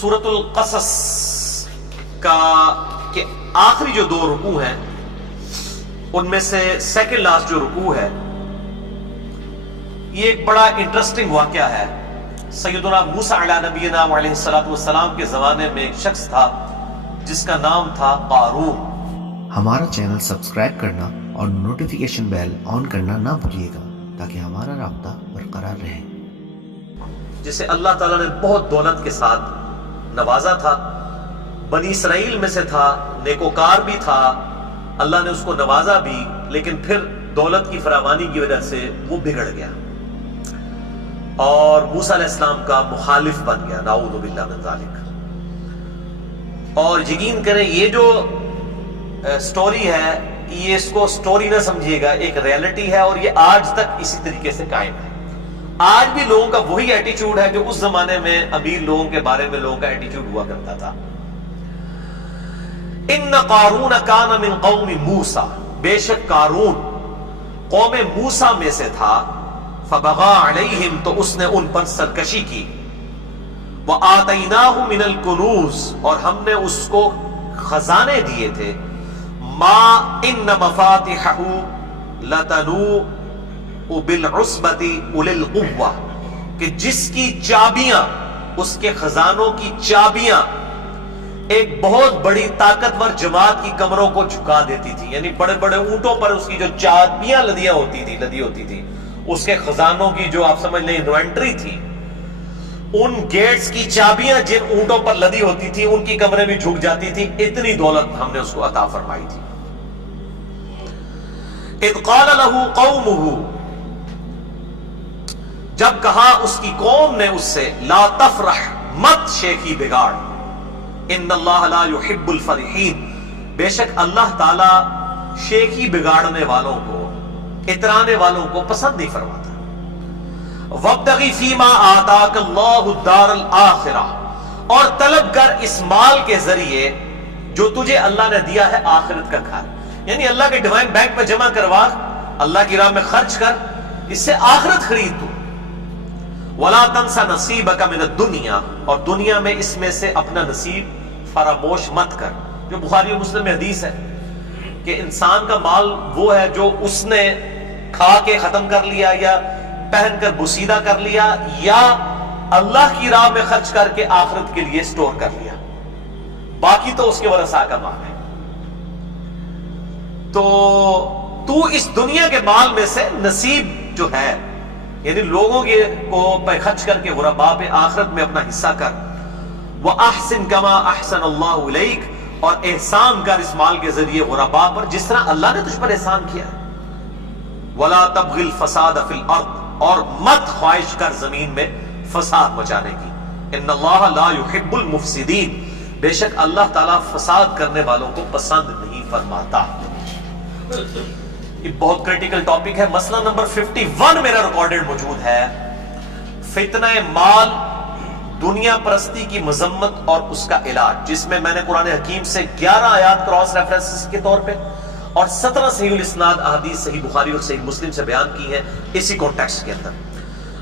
سورۃ القصص کا کہ آخری جو 2 رکوع ہیں ان میں سے سیکنڈ لاسٹ جو رکوع ہے یہ ایک بڑا انٹرسٹنگ واقعہ ہے. سیدنا موسیٰ علیہ نبینا علیہ السلام کے زمانے میں ایک شخص تھا جس کا نام تھا قارون. ہمارا چینل سبسکرائب کرنا اور نوٹیفیکیشن بیل آن کرنا نہ بھولیے گا تاکہ ہمارا رابطہ برقرار رہے. جسے اللہ تعالیٰ نے بہت دولت کے ساتھ نوازا تھا. بنی اسرائیل میں سے تھا, نیکوکار بھی تھا, اللہ نے اس کو نوازا بھی, لیکن پھر دولت کی فراوانی کی وجہ سے وہ بگڑ گیا اور موسیٰ علیہ السلام کا مخالف بن گیا. نعوذ باللہ من ذالک. اور یقین کریں یہ جو سٹوری ہے یہ اس کو سٹوری نہ سمجھیے گا, ایک ریالٹی ہے اور یہ آج تک اسی طریقے سے قائم ہے. آج بھی لوگوں کا وہی ایٹیچیوڈ ہے جو اس زمانے میں امیر لوگوں کے بارے میں لوگوں کا ایٹیچیوڈ ہوا کرتا تھا. ان قارون کان من قوم موسیٰ, بے شک قارون قوم موسیٰ میں سے تھا. فبغى علیہم, تو اس نے ان پر سرکشی کی. وآتیناہ من الکنوز, اور ہم نے اس کو خزانے دیے تھے. ما ان مفاتحہ لتنوء بالعصبۃ اولي القوہ, کہ جس کی چابیاں, اس کے خزانوں کی چابیاں ایک بہت بڑی طاقتور جماعت کی کمروں کو جھکا دیتی تھی. یعنی بڑے بڑے اونٹوں پر اس کی جو چابیاں لدی ہوتی تھی, اس کے خزانوں کی جو آپ سمجھ لیں انوینٹری تھی, ان گیٹس کی چابیاں جن اونٹوں پر لدی ہوتی تھی ان کی کمریں بھی جھک جاتی تھی. اتنی دولت ہم نے اس کو عطا فرمائی تھی. اذ قال له قومه, جب کہا اس کی قوم نے اس سے, لا تفرح, مت شیخی بگاڑ, ان اللہ لا يحب الفرحین, بے شک اللہ تعالی شیخی بگاڑنے والوں کو, اترانے والوں کو پسند نہیں فرماتا. وابتغی فیما آتاک اللہ الدار الآخرہ, اور طلب کر اس مال کے ذریعے جو تجھے اللہ نے دیا ہے آخرت کا گھر. یعنی اللہ کے ڈیوائن بینک میں جمع کروا, اللہ کی راہ میں خرچ کر, اس سے آخرت خرید تو. ولا تنسى نصیبک من الدنیا, اور دنیا میں اس میں سے اپنا نصیب فراموش مت کر. جو بخاری و مسلم میں حدیث ہے کہ انسان کا مال وہ ہے جو اس نے کھا کے ختم کر لیا, یا پہن کر بسیدہ کر لیا, یا اللہ کی راہ میں خرچ کر کے آخرت کے لیے سٹور کر لیا. باقی تو اس کے ورثاء کا مال ہے. تو اس دنیا کے مال میں سے نصیب جو ہے, یعنی لوگوں کو پہ خرچ کر کے غرباء پہ آخرت میں اپنا حصہ کر. وَأَحْسِن كَمَا أَحْسَنَ اللَّهُ إِلَيْكَ, اور احسان کر اس مال کے ذریعے غرباء پر جس طرح اللہ نے تجھ پر احسان کیا ہے. وَلَا تَبْغِ الْفَسَادَ فِي الْأَرْضِ, اور مت خواہش کر زمین میں فساد مچانے کی. ان اللہ لا يحب المفسدین, بے شک اللہ تعالیٰ فساد کرنے والوں کو پسند نہیں فرماتا. یہ بہت کریٹیکل ٹاپک ہے. مسئلہ نمبر 51 میرا ریکارڈڈ موجود ہے, فتنہ مال, دنیا پرستی کی مذمت اور اس کا علاج, جس میں میں نے قرآن حکیم سے 11 آیات کراس ریفرنسز کے طور پہ اور 17 صحیح الاسناد احادیث صحیح بخاری اور صحیح مسلم سے بیان کی ہیں اسی کانٹیکسٹ کے اندر.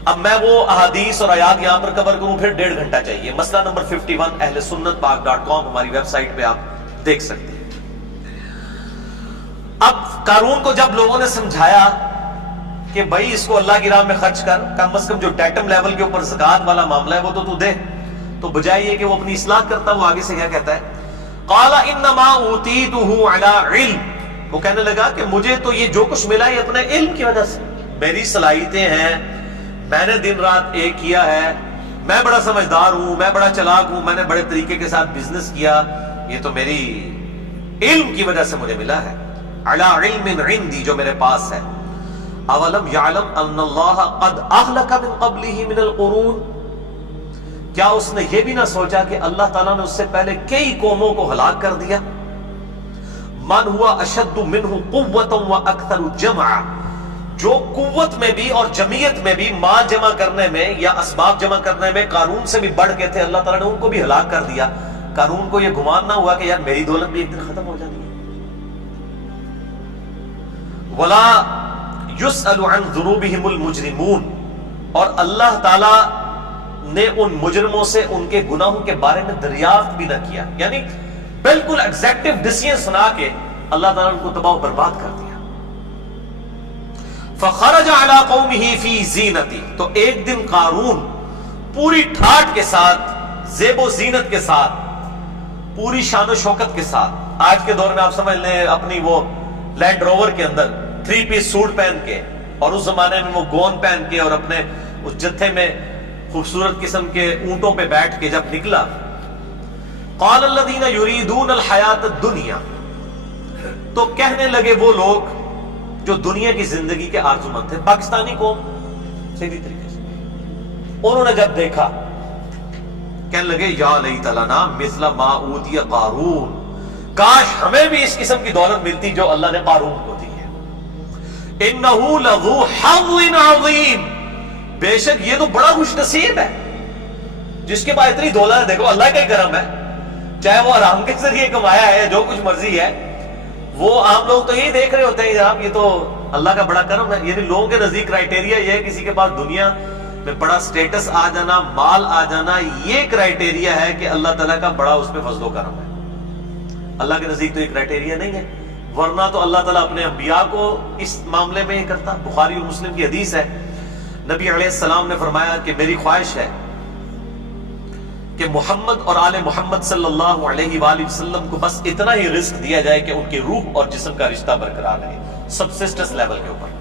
اب میں وہ احادیث اور آیات یہاں پر کور کروں پھر 1.5 گھنٹہ چاہیے. مسئلہ نمبر 51 اہل سنت پاک.com ہماری ویب سائٹ پہ آپ دیکھ سکتے ہیں. اب قارون کو جب لوگوں نے سمجھایا کہ بھائی اس کو اللہ کی راہ میں خرچ کر, کم از کم جو ڈیٹم لیول کے اوپر زکات والا معاملہ ہے وہ تو دے, تو بجائے یہ کہ وہ اپنی اصلاح کرتا, وہ آگے سے کیا کہتا ہے, قال انما اوتیتہ علی علم, وہ کہنے لگا کہ مجھے تو یہ جو کچھ ملا یہ اپنے علم کی وجہ سے, میری صلاحیتیں ہیں, میں نے دن رات ایک کیا ہے, میں بڑا سمجھدار ہوں, میں بڑا چلاک ہوں, میں نے بڑے طریقے کے ساتھ بزنس کیا, یہ تو میری علم کی وجہ سے مجھے ملا ہے. علی علم عندی, جو میرے پاس ہے. اولم یعلم ان اللہ قد اہلک من قبلہ من القرون, کیا اس نے یہ بھی نہ سوچا کہ اللہ تعالیٰ نے اس سے پہلے کئی قوموں کو ہلاک کر دیا. من ہوا اشد منہ قوتا واکثر جمعا, جو قوت میں بھی اور جمعیت میں بھی, مال جمع کرنے میں یا اسباب جمع کرنے میں قارون سے بھی بڑھ کے تھے, اللہ تعالیٰ نے ان کو بھی ہلاک کر دیا. قارون کو یہ گمان نہ ہوا کہ یار میری دولت بھی ایک دن ختم ہو جانی ہے. ولا يسأل عن ذنوبهم المجرمون, اور اللہ تعالی نے ان مجرموں سے ان کے گناہوں کے بارے میں دریافت بھی نہ کیا، یعنی بالکل ایگزیکٹو ڈیسیژن سنا کے اللہ تعالیٰ نے ان کو تباہ و برباد کر دیا۔ فخرج علی قومہ فی زینتی، تو ایک دن قارون پوری ٹھاٹ کے ساتھ، زیب و زینت کے ساتھ، پوری شان و شوکت کے ساتھ، آج کے دور میں آپ سمجھ لیں اپنی وہ لینڈ روور کے اندر 3 پیس سوٹ پہن کے، اور اس زمانے میں وہ گون پہن کے اور اپنے اس جتھے میں خوبصورت قسم کے اونٹوں پہ بیٹھ کے جب نکلا، قال الذین یریدون الحیات الدنیا، تو کہنے لگے وہ لوگ جو دنیا کی زندگی کے آرزومند تھے، پاکستانی قوم سیدھی طریقے سے، انہوں نے جب دیکھا کہنے لگے یا لیت لنا مثل ما اوتی قارون، کاش ہمیں بھی اس قسم کی دولت ملتی جو اللہ نے قارون کو دی ہے، انہ لذو حظ عظیم، بے شک یہ تو بڑا خوش نصیب ہے جس کے پاس اتنی دولت ہے۔ دیکھو اللہ کا ہی کرم ہے، چاہے وہ آرام کے ذریعے کمایا ہے، جو کچھ مرضی ہے، وہ عام لوگ تو یہی دیکھ رہے ہوتے ہیں جناب یہ تو اللہ کا بڑا کرم ہے، یعنی لوگوں کے نزدیک کرائٹیریا یہ ہے کسی کے پاس دنیا میں بڑا سٹیٹس آ جانا، مال آ جانا، یہ کرائٹیریا ہے کہ اللہ تعالیٰ کا بڑا اس پہ فضل و کرم ہے۔ اللہ کے نزدیک تو یہ کرائٹیریا نہیں ہے، ورنہ تو اللہ تعالیٰ اپنے انبیاء کو اس معاملے میں یہ کرتا۔ بخاری اور مسلم کی حدیث ہے، نبی علیہ السلام نے فرمایا کہ میری خواہش ہے کہ محمد اور آل محمد صلی اللہ علیہ وآلہ وسلم کو بس اتنا ہی رزق دیا جائے کہ ان کی روح اور جسم کا رشتہ برقرار رہے، سبسسٹنس لیول کے اوپر۔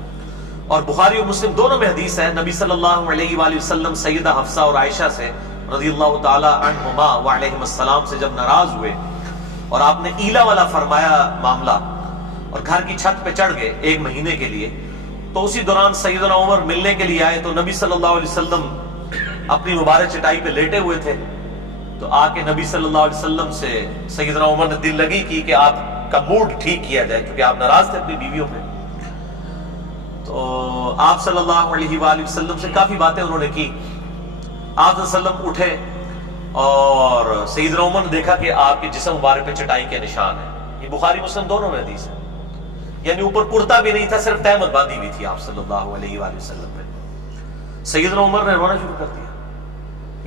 اور بخاری اور مسلم دونوں میں حدیث ہے، نبی صلی اللہ علیہ وآلہ وسلم سیدہ حفصہ اور عائشہ سے رضی اللہ تعالی عنہما وعلیہم السلام سے جب ناراض ہوئے اور آپ نے ایلا والا فرمایا معاملہ اور گھر کی چھت پہ چڑھ گئے 1 مہینے کے لیے، تو اسی دوران سیدنا عمر ملنے کے لیے آئے، تو نبی صلی اللہ علیہ وسلم اپنی مبارک چٹائی پہ لیٹے ہوئے تھے، تو آ کے نبی صلی اللہ علیہ وسلم سے سیدنا عمر نے دل لگی کی کہ آپ کا موڈ ٹھیک کیا جائے، کیونکہ آپ ناراض تھے اپنی بیویوں پہ۔ تو آپ صلی اللہ علیہ وآلہ وسلم سے کافی باتیں انہوں نے کی۔ آپ صلی اللہ علیہ وسلم اٹھے اور سیدنا عمر نے دیکھا کہ آپ کے جسم مبارک پہ چٹائی کے نشان ہیں، یہ بخاری مسلم دونوں میں حدیث ہے، یعنی اوپر کرتا بھی نہیں تھا، صرف تہمت باندھی ہوئی تھی آپ صلی اللہ علیہ وآلہ وسلم پہ۔ سیدنا عمر نے رونا شروع کر دیا،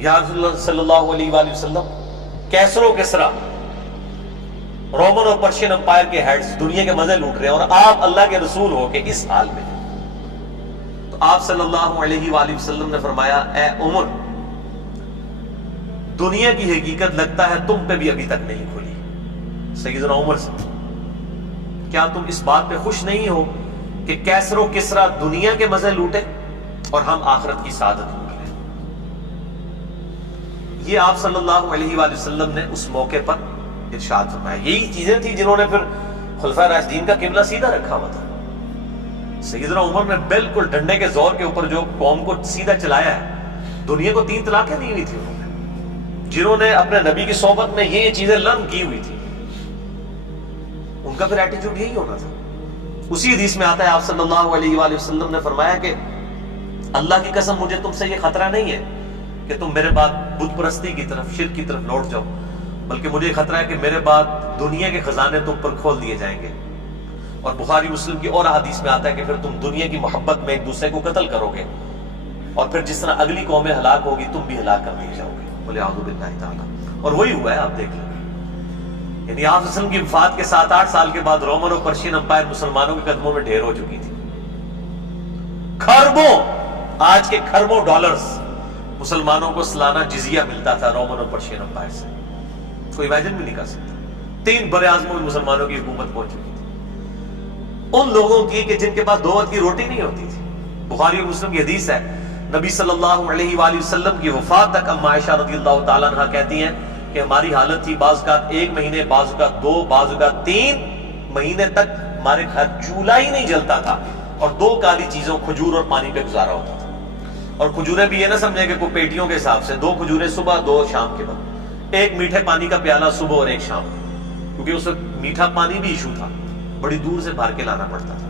یا رسول اللہ صلی اللہ علیہ وآلہ وسلم، کیسر و کسرا، رومن اور پرشین امپائر کے ہیڈز دنیا کے مزے لوٹ رہے ہیں، اور آپ اللہ کے رسول ہو کے اس حال میں۔ تو آپ صلی اللہ علیہ وآلہ وسلم نے فرمایا، اے عمر، دنیا کی حقیقت لگتا ہے تم پہ بھی ابھی تک نہیں کھلی۔ سیدنا عمر سے، کیا تم اس بات پہ خوش نہیں ہو کہ کیسر و کسرا دنیا کے مزے لوٹے اور ہم آخرت کی سعادت لوٹ لیں؟ یہ آپ صلی اللہ علیہ وآلہ وسلم نے اس موقع پر ارشاد فرمایا۔ یہی چیزیں تھیں جنہوں نے پھر خلفائے راشدین کا قبلہ سیدھا رکھا ہوا تھا۔ سیدنا عمر نے بالکل ڈنڈے کے زور کے اوپر جو قوم کو سیدھا چلایا ہے، دنیا کو 3 طلاقیں دی ہوئی تھی انہوں نے، جنہوں نے اپنے نبی کی صحبت میں یہ چیزیں لرن کی ہوئی تھی، ان کا پھر ایٹیٹیوڈ یہی ہونا تھا۔ اسی حدیث میں آتا ہے، آپ صلی اللہ علیہ وآلہ وسلم نے فرمایا کہ اللہ کی قسم مجھے تم سے یہ خطرہ نہیں ہے کہ تم میرے بعد بت پرستی کی طرف، شرک کی طرف لوٹ جاؤ، بلکہ مجھے خطرہ ہے کہ میرے بعد دنیا کے خزانے تم پر کھول دیے جائیں گے۔ اور بخاری مسلم کی اور حدیث میں آتا ہے کہ پھر تم دنیا کی محبت میں ایک دوسرے کو قتل کرو گے، اور پھر جس طرح اگلی قومیں ہلاک ہوگی تم بھی ہلاک کر دیے جاؤ گے۔ بولے اعوذ باللہ تعالی، اور وہی ہوا ہے، آپ دیکھ لیں، یعنی آپ وسلم کی وفات کے 7-8 سال کے بعد رومن اور پرشین امپائر مسلمانوں کے قدموں میں ڈھیر ہو چکی تھی۔ خربوں، آج کے خربوں ڈالرز مسلمانوں کو سالانہ جزیہ ملتا تھا رومن اور پرشین امپائر سے، کوئی امیجن بھی نہیں کر سکتا۔ 3 بر اعظموں میں مسلمانوں کی حکومت پہنچ چکی تھی، ان لوگوں کی کہ جن کے پاس 2 وقت کی روٹی نہیں ہوتی تھی۔ بخاری اور مسلم کی حدیث ہے، نبی صلی اللہ علیہ وآلہ وسلم کی وفات تک اما عائشہ رضی اللہ تعالیٰ عنہ کہتی ہیں کہ ہماری حالت تھی بعض اوقات 1 مہینے، بعض اوقات 2، بعض اوقات 3 مہینے تک ہمارے گھر چولہا ہی نہیں جلتا تھا، اور 2 کالی چیزوں، کھجور اور پانی پہ گزارا ہوتا تھا۔ اور کھجوریں بھی یہ نہ سمجھے کہ کوئی پیٹیوں کے حساب سے، 2 کھجوریں صبح، 2 شام کے بعد، 1 میٹھے پانی کا پیالہ صبح اور 1 شام، کیونکہ اس وقت میٹھا پانی بھی ایشو تھا، بڑی دور سے بھر کے لانا پڑتا تھا۔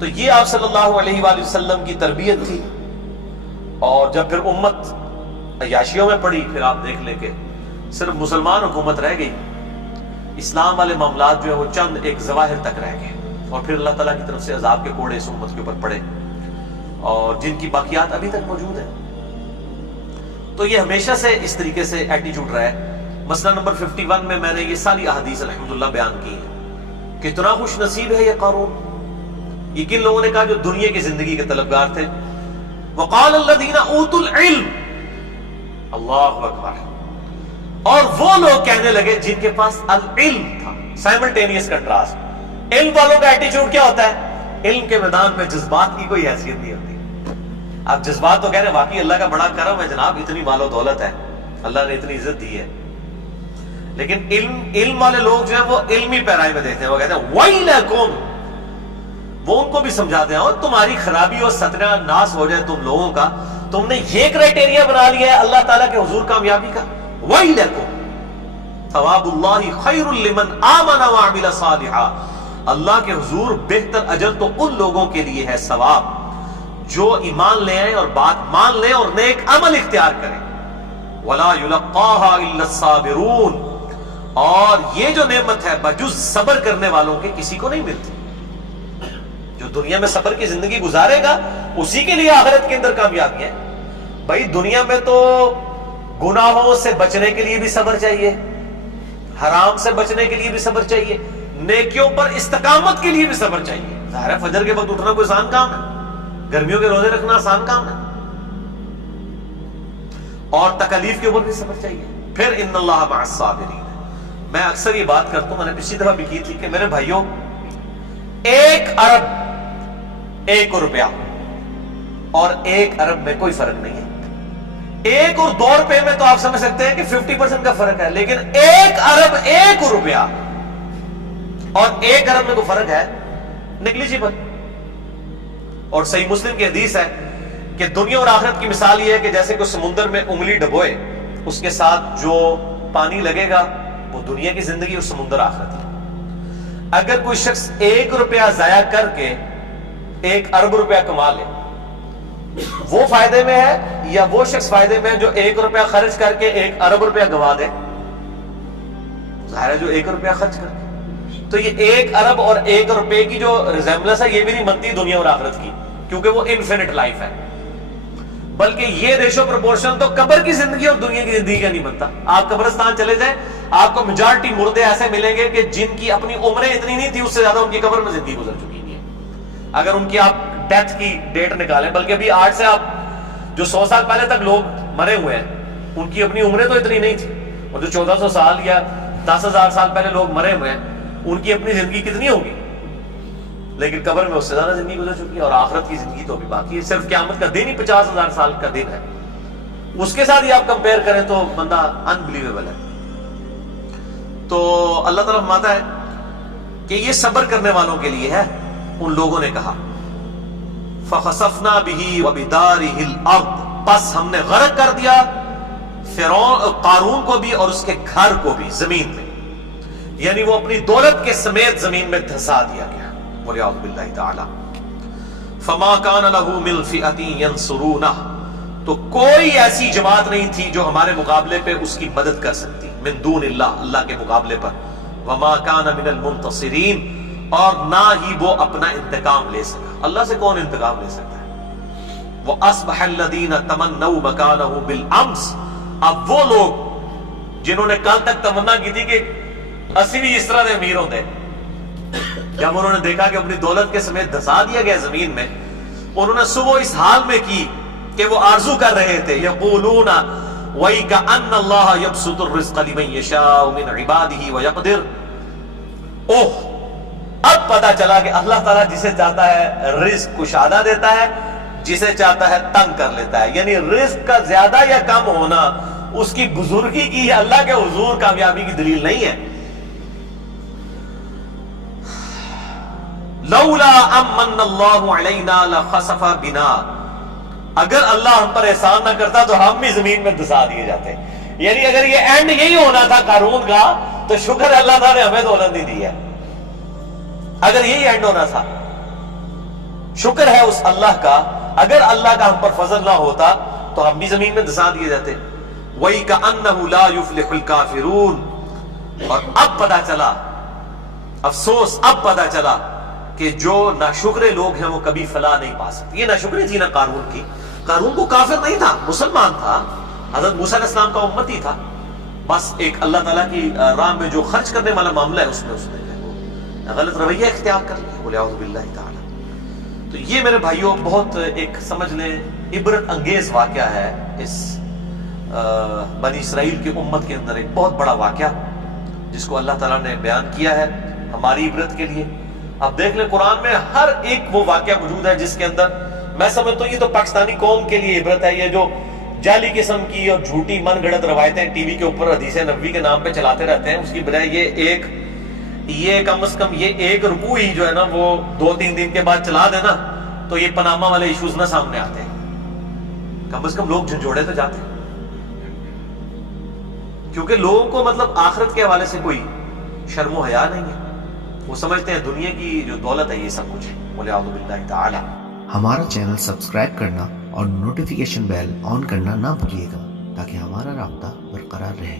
تو یہ آپ صلی اللہ علیہ وآلہ وسلم کی تربیت تھی۔ اور جب پھر امت عیاشیوں میں پڑی، پھر آپ دیکھ لیں کہ صرف مسلمان حکومت رہ گئی، اسلام والے معاملات جو ہیں وہ چند ایک ظواہر تک رہ گئے، اور پھر اللہ تعالیٰ کی طرف سے عذاب کے کوڑے اس امت کے اوپر پڑے، اور جن کی باقیات ابھی تک موجود ہیں۔ تو یہ ہمیشہ سے اس طریقے سے ایٹیٹیوڈ رہا ہے. مسئلہ نمبر 51 میں میں نے یہ ساری احادیث الحمدللہ بیان کی ہیں. کتنا خوش نصیب ہے یہ قارون. یہ کن لوگوں نے کہا جو دنیا کی زندگی کے طلبگار تھے. وقال الذین اوتوا العلم، اللہ اکبر، اور وہ لوگ کہنے لگے جن کے پاس العلم تھا. Simultaneous contrast. علم والوں کا ایٹیٹیوڈ کیا ہوتا ہے؟ علم کے میدان میں جذبات کی کوئی حیثیت نہیں ہوتی. آپ جذبات تو کہہ رہے ہیں واقعی اللہ کا بڑا کرم ہے جناب، اتنی مال و دولت ہے، اللہ نے اتنی عزت دی ہے. لیکن علم والے لوگ جو ہیں وہ علمی پیرائی میں دیکھتے ہیں. وہ کہتے ہیں وَيْلَكُمْ، وہ ان کو بھی سمجھاتے ہیں اور تمہاری خرابی اور ستیہ ناس ہو جائے تم لوگوں کا. تم نے یہ کرائٹیریا بنا لیا ہے اللہ تعالیٰ کے حضور کامیابی کا. وَيْلَكُمْ ثواب اللہ خیر لمن آمن وعمل صالحا. اللہ کے حضور بہتر اجر تو ان لوگوں کے لیے ہے ثواب جو ایمان لے آئیں اور بات مان لیں اور نیک عمل اختیار کریں. وَلَا يُلَقَّاهَا إِلَّا الصَّابِرُونَ، اور یہ جو نعمت ہے بجز صبر کرنے والوں کے کسی کو نہیں ملتی. جو دنیا میں صبر کی زندگی گزارے گا اسی کے لیے آخرت کے اندر کامیابی ہے. بھائی دنیا میں تو گناہوں سے بچنے کے لیے بھی صبر چاہیے، حرام سے بچنے کے لیے بھی صبر چاہیے، نیکیوں پر استقامت کے لیے بھی صبر چاہیے. ظاہر ہے فجر کے وقت اٹھنا کوئی آسان کام ہے، گرمیوں کے روزے رکھنا آسان کام ہے، اور تکالیف کے اوپر بھی صبر چاہیے. پھر ان اللہ مع الصابرین. میں اکثر یہ بات کرتا ہوں، میں نے پچھلی دفعہ بھی کی تھی کہ میرے بھائیوں 1 ارب 1 روپیہ اور 1 ارب میں کوئی فرق نہیں ہے. 1 اور 2 روپے میں تو آپ سمجھ سکتے ہیں کہ 50% کا فرق ہے، لیکن 1 ارب 1 روپیہ اور 1 ارب میں تو فرق ہے نیگلیجیبل. اور صحیح مسلم کی حدیث ہے کہ دنیا اور آخرت کی مثال یہ ہے کہ جیسے کوئی سمندر میں انگلی ڈبوئے، اس کے ساتھ جو پانی لگے گا وہ دنیا کی زندگی اور سمندر آخرت ہے. اگر کوئی شخص 1 روپیہ ضائع کر کے 1 ارب روپیہ کما لے، وہ فائدے میں ہے یا وہ شخص فائدے میں جو 1 روپیہ خرچ کر کے 1 ارب روپیہ گوا دے؟ ظاہر ہے جو 1 روپیہ خرچ کر کے. تو یہ 1 ارب اور 1 روپے کی جو ریزیمبلنس ہے یہ بھی نہیں بنتی دنیا اور آخرت کی، کیونکہ وہ انفینٹ لائف ہے. بلکہ یہ ریشو پروپورشن تو قبر کی زندگی اور دنیا کی زندگی کا نہیں بنتا. آپ قبرستان چلے جائیں، آپ کو میجارٹی مردے ایسے ملیں گے کہ جن کی اپنی عمریں اتنی نہیں تھی، اس سے زیادہ ان کی قبر میں زندگی گزر چکی ہے. اگر ان کی آپ ڈیتھ کی ڈیٹ نکالیں، بلکہ ابھی آج سے آپ جو 100 سال پہلے تک لوگ مرے ہوئے ہیں ان کی اپنی عمریں تو اتنی نہیں تھی، اور جو 1400 سال یا 10,000 سال پہلے لوگ مرے ہوئے ہیں ان کی اپنی زندگی کتنی ہوگی، لیکن قبر میں اس سے زیادہ زندگی گزر چکی ہے. اور آخرت کی زندگی تو ابھی باقی ہے. صرف قیامت کا دن ہی 50,000 سال کا دن ہے. اس کے ساتھ ہی آپ کمپیئر کریں تو بندہ انبلیویبل ہے. تو اللہ تعالیٰ فرماتا ہے کہ یہ صبر کرنے والوں کے لیے ہے. ان لوگوں نے کہا فَخَسَفْنَا بِهِ وَبِدَارِهِ الْأَرْضِ، پس ہم نے غرق کر دیا قارون کو بھی اور اس کے گھر کو بھی زمین میں، یعنی وہ اپنی دولت کے سمیت زمین میں دھسا دیا گیا. وَلِعَوْذُ بِاللَّهِ تَعَالَى فَمَا كَانَ لَهُ مِنْ فِئَةٍ يَنْصُرُونَهُ، تو کوئی ایسی جماعت نہیں تھی جو ہمارے مقابلے پہ اس کی مدد کر سکتی، من دون اللہ، اللہ کے مقابلے پر. وَمَا كَانَ مِنَ الْمُنْتَصِرِينَ، اور نہ ہی وہ اپنا انتقام لے سکا. اللہ سے کون انتقام لے سکتا ہے؟ وَأَصْبَحَ الَّذِينَ تَمَنَّوْا مَكَانَهُ بِالْأَمْسِ، اب وہ لوگ جنہوں نے کل تک تمنا کی تھی کہ اسی بھی اس طرح دے امیر ہوتے، جب انہوں نے دیکھا کہ اپنی دولت کے سمیت دھسا دیا گیا زمین میں، انہوں نے صبح اس حال میں کی کہ وہ آرزو کر رہے تھے یقولون وَإِكَأَنَّ اللَّهَ يَبْسُطُ الرِّزْقَ لِمَن يَشَاءُ مِنْ عِبَادِهِ وَيَقْدِرُ. اب پتا چلا کہ اللہ تعالیٰ جسے چاہتا ہے رزق کشادہ دیتا ہے، جسے چاہتا ہے تنگ کر لیتا ہے. یعنی رزق کا زیادہ یا کم ہونا اس کی بزرگی کی یا اللہ کے حضور کامیابی کی دلیل نہیں ہے. لولا امن اللہ علینا لخسف بنا، اگر اللہ ہم پر احسان نہ کرتا تو ہم بھی زمین میں دھسا دیے جاتے. یعنی اگر یہ اینڈ یہی ہونا تھا قارون کا تو شکر ہے اللہ تعالیٰ نے ہمیں دولت نہیں دی ہے. اگر یہی اینڈ ہونا تھا، شکر ہے اس اللہ کا، اگر اللہ کا ہم پر فضل نہ ہوتا تو ہم بھی زمین میں دھسا دیے جاتے. وَإِكَأَنَّهُ لَا يُفْلِحُ الْكَافِرُونَ، اور اب پتا چلا، افسوس اب پتا چلا کہ جو ناشکرے لوگ ہیں وہ کبھی فلاح نہیں پا سکتے. یہ ناشکری تھی نا قارون کی. قارون کو کافر نہیں تھا، مسلمان تھا، حضرت موسیٰ علیہ السلام کا امتی تھا, بس ایک اللہ تعالیٰ کی راہ میں جو خرچ کرنے والا معاملہ ہے اس میں اس نے غلط رویہ اختیار کر لیا, بولے اعوذ باللہ تعالیٰ. تو یہ میرے بھائیوں بہت ایک سمجھ لیں عبرت انگیز واقعہ ہے اس بنی اسرائیل کی امت کے اندر, ایک بہت بڑا واقعہ جس کو اللہ تعالیٰ نے بیان کیا ہے ہماری عبرت کے لیے. اب دیکھ لیں قرآن میں ہر ایک وہ واقعہ موجود ہے جس کے اندر میں سمجھتا ہوں یہ تو پاکستانی قوم کے لیے عبرت ہے. یہ جو جعلی قسم کی اور جھوٹی من گھڑت روایتیں ٹی وی کے اوپر حدیث نبوی کے نام پہ چلاتے رہتے ہیں, اس کی بجائے یہ کم از کم یہ ایک رکوع ہی جو ہے نا وہ 2-3 دن کے بعد چلا دینا تو یہ پاناما والے ایشوز نہ سامنے آتے ہیں. کم از کم لوگ جھنجھوڑے تو جاتے ہیں, کیونکہ لوگوں کو مطلب آخرت کے حوالے سے کوئی شرم و حیا نہیں ہے. وہ سمجھتے ہیں دنیا کی جو دولت ہے یہ سب کچھ ہے. بولے اعوذ باللہ تعالی. ہمارا چینل سبسکرائب کرنا اور نوٹیفیکیشن بیل آن کرنا نہ بھولیے گا تاکہ ہمارا رابطہ برقرار رہے.